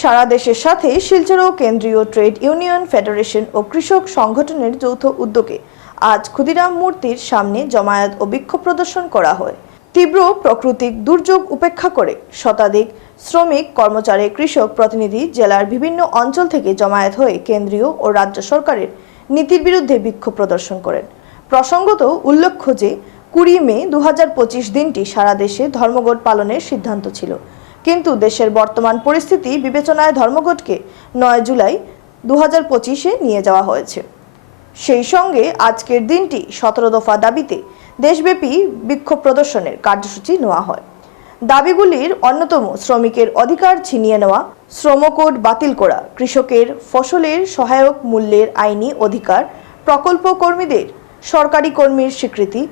সারা দেশের সাথে শিলচরও কেন্দ্রীয় ট্রেড ইউনিয়ন, ফেডারেশন ও কৃষক সংগঠনের যৌথ উদ্যোগে আজ ক্ষুদিরাম মূর্তির সামনে জমায়েত ও বিক্ষোভ প্রদর্শন করা হয়। তীব্র প্রাকৃতিক দুর্যোগ উপেক্ষা করে শতাধিক শ্রমিক, কর্মচারী, কৃষক প্রতিনিধি জেলার বিভিন্ন অঞ্চল থেকে জমায়েত হয়ে কেন্দ্রীয় ও রাজ্য সরকারের নীতির বিরুদ্ধে বিক্ষোভ প্রদর্শন করেন। প্রসঙ্গত উল্লেখ্য যে কুড়ি মে দু হাজার পঁচিশ দিনটি সারা দেশে ধর্মঘট পালনের সিদ্ধান্ত ছিল। কিন্তু দেশের বর্তমান পরিস্থিতি বিবেচনায় ধর্মঘটকে নয় জুলাই দু পঁচিশে নিয়ে যাওয়া হয়েছে। সেই সঙ্গে আজকের দিনটি সতেরো দফা দাবিতে দেশব্যাপী বিক্ষোভ প্রদর্শনের কার্যসূচি নেওয়া হয়। দাবিগুলির অন্যতম শ্রমিকের অধিকার ছিনিয়ে নেওয়া, শ্রমকোড বাতিল করা, কৃষকের ফসলের সহায়ক মূল্যের আইনি অধিকার, প্রকল্প কর্মীদের সরকারি কর্মীর স্বীকৃতি,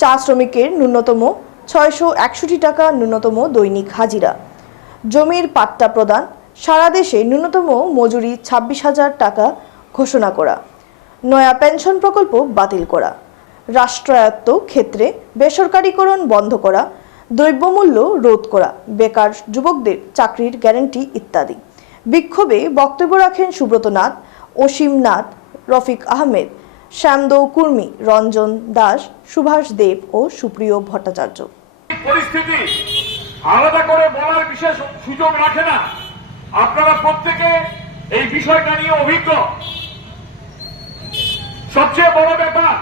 চা শ্রমিকের ন্যূনতম ছয়শো একষট্টি টাকা ন্যূনতম দৈনিক হাজিরা। জমির পাট্টা প্রদান, সারা দেশে ন্যূনতম মজুরি ছাব্বিশ হাজার টাকা ঘোষণা করা। নয়া পেনশন প্রকল্প বাতিল করা। রাষ্ট্রায়ত্ত ক্ষেত্রে বেসরকারীকরণ বন্ধ করা। দ্রব্যমূল্য রোধ করা। বেকার যুবকদের চাকরির গ্যারান্টি ইত্যাদি। বিক্ষোভে বক্তব্য রাখেন সুব্রত নাথ, অসীম নাথ, রফিক আহমেদ, শ্যামদৌ কুর্মি, রঞ্জন দাস, সুভাষ দেব ও সুপ্রিয় ভট্টাচার্য। পরিস্থিতি আলাদা করে বলার বিশেষ সুযোগ রাখে না। আপনারা প্রত্যেকে এই বিষয়টা নিয়ে অভিজ্ঞ। সবচেয়ে বড় ব্যাপার,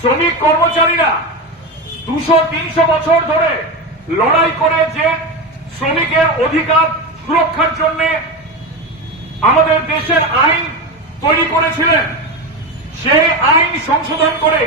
শ্রমিক কর্মচারীরা দুশো, তিনশো বছর ধরে লড়াই করে যে শ্রমিকের অধিকার সুরক্ষার জন্য আমাদের দেশের আইন তৈরি করেছিলেন, সেই আইন সংশোধন করে